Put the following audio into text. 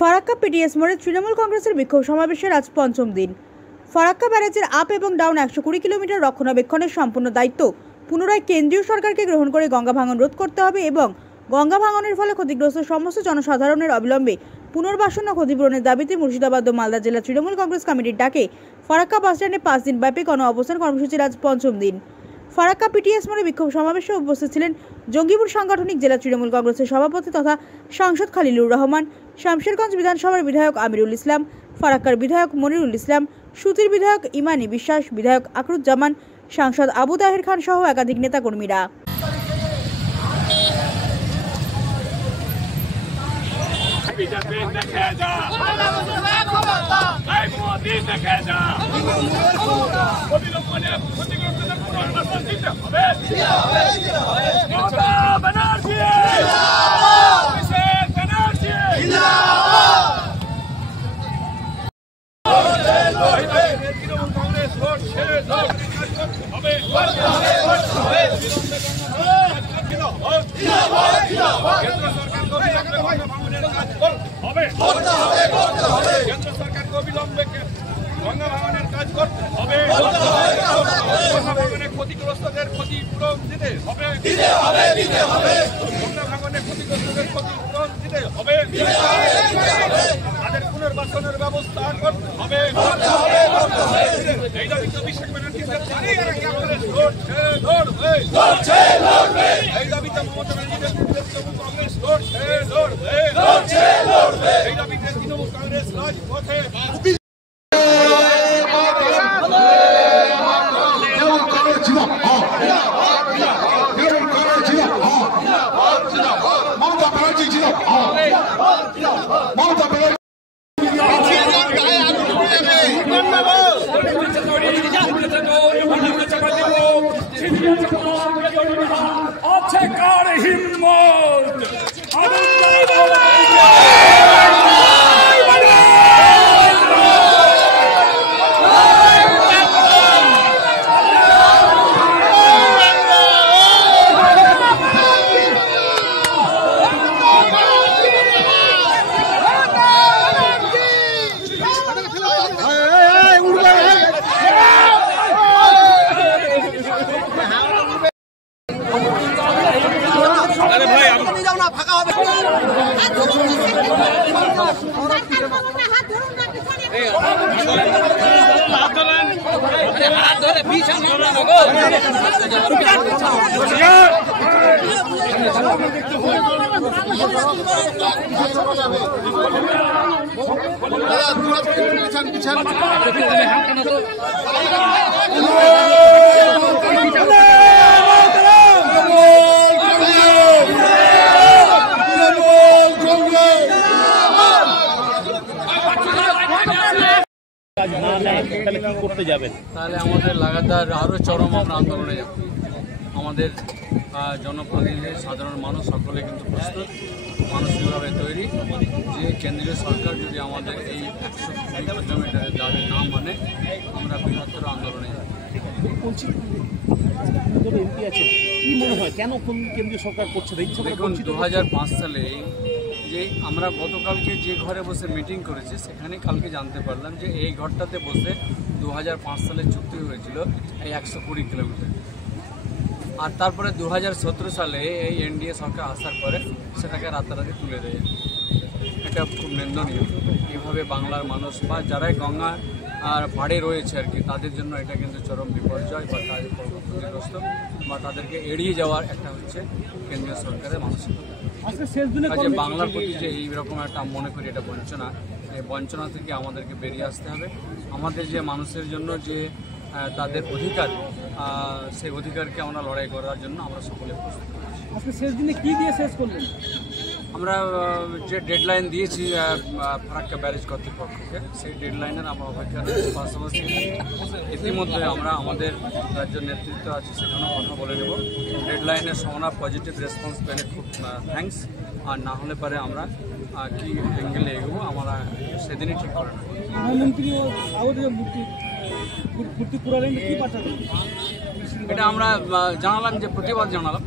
Farakka PTS মোড়ে তৃণমূল কংগ্রেসের বিক্ষোভ সমাবেশের আজ পঞ্চম দিন। ফারাক্কা ব্যারেজের আপ এবং ডাউন 120 কিলোমিটার রক্ষণাবেক্ষণের সম্পূর্ণ দায়িত্ব পুনরায় কেন্দ্রীয় সরকারকে গ্রহণ করে গঙ্গা ভাঙন রোধ করতে হবে এবং গঙ্গা ভাঙনের ফলে ক্ষতিগ্রস্ত সমস্ত জনসাধারণের অবিলম্বে পুনর্বাসন ও ক্ষতিপূরণের দাবিতে মুর্শিদাবাদ ও মালদা জেলা তৃণমূল কংগ্রেস কমিটির ডাকে ফারাক্কা বাসস্ট্যান্ডে 5 দিন ব্যাপী গণ অবস্থান কর্মসূচির আজ পঞ্চম দিন। ফারাক্কা পিটিএস মোড়ে বিক্ষোভ সমাবেশে উপস্থিত ছিলেন জঙ্গিপুর সাংগঠনিক জেলা তৃণমূল কংগ্রেসের সভাপতি তথা সাংসদ খালিলুর রহমান, শামশেরগঞ্জ বিধানসভার বিধায়ক আমিরুল ইসলাম, ফারাক্কার বিধায়ক মনিরুল ইসলাম, সুতির বিধায়ক ইমানি বিশ্বাস, বিধায়ক আকরুজ্জামান, সাংসদ আবু তাহের খান সহ একাধিক নেতাকর্মীরা। কেন্দ্র সরকারকে অবিলম্বে গঙ্গা ভাঙনের কাজ করতে হবে। গঙ্গা ভাঙনের ক্ষতিগ্রস্তদের ক্ষতিপূরণ দিতে হবে। গঙ্গা ভাঙনের ক্ষতিগ্রস্তদের ক্ষতিপূরণ দিতে হবে। তাদের পুনর্বাসনের ব্যবস্থা করতে হবে। এই দাবিতে অভিষেক ব্যানার্জির লড়বে। এই দাবিতে মমতা ব্যানার্জির কংগ্রেস লড়বে। এই দাবিতে তৃণমূল কংগ্রেস রাজপথে। তাহলে আমাদের লাগাতার আরও চরম আমরা আন্দোলনে যাব। আমাদের জনপ্রতিনিধি সাধারণ মানুষ সকলে কিন্তু প্রস্তুত, মানসিকভাবে তৈরি যে কেন্দ্রীয় সরকার যদি আমাদের এই 120 কিলোমিটারের দাবি না মানে আমরা বৃহত্তর আন্দোলনে যাব। কি মনে হয় কেন কেন্দ্রীয় সরকার করছে? দেখুন 2005 সালে যে আমরা গতকালকে যে ঘরে বসে মিটিং করেছি সেখানে কালকে জানতে পারলাম যে এই ঘরটাতে বসে 2005 সালে চুক্তি হয়েছিল এই 120 কিলোমিটার। আর তারপরে 2017 সালে এই এনডিএ সরকার আসার পরে সেটাকে রাতারাতি তুলে দেয়। এটা খুব নিন্দনীয়। এইভাবে বাংলার মানুষ বা যারাই গঙ্গা আর পাড়ে রয়েছে আর কি তাদের জন্য এটা কিন্তু চরম বিপর্যয় বা তাদের ক্ষতিগ্রস্ত বা তাদেরকে এড়িয়ে যাওয়ার একটা হচ্ছে কেন্দ্রীয় সরকারের মানসিকতা। যে বাংলার প্রতি যে এইরকম একটা মনে করি এটা বঞ্চনা, এই বঞ্চনা থেকে আমাদেরকে বেরিয়ে আসতে হবে। আমাদের যে মানুষের জন্য যে তাদের অধিকার, সেই অধিকারকে আমরা লড়াই করার জন্য আমরা সকলে প্রস্তুত। আজকে শেষ দিনে কি দিয়ে শেষ করলেন? আমরা যে ডেডলাইন দিয়েছি ফারাক্কা ব্যারেজ কর্তৃপক্ষকে, সেই ডেডলাইনের আমরা অপেক্ষা রয়েছি। পাশাপাশি ইতিমধ্যে আমরা আমাদের রাজ্য নেতৃত্ব আছে সেখানেও কথা বলে নেব। ডেডলাইনের সমানা পজিটিভ রেসপন্স পেলে খুব থ্যাঙ্কস, আর না হলে পরে আমরা কি অ্যাঙ্গেলে এগোবো আমরা সেদিনই ঠিক করে নেব। এটা আমরা জানালাম যে প্রতিবাদ জানালাম।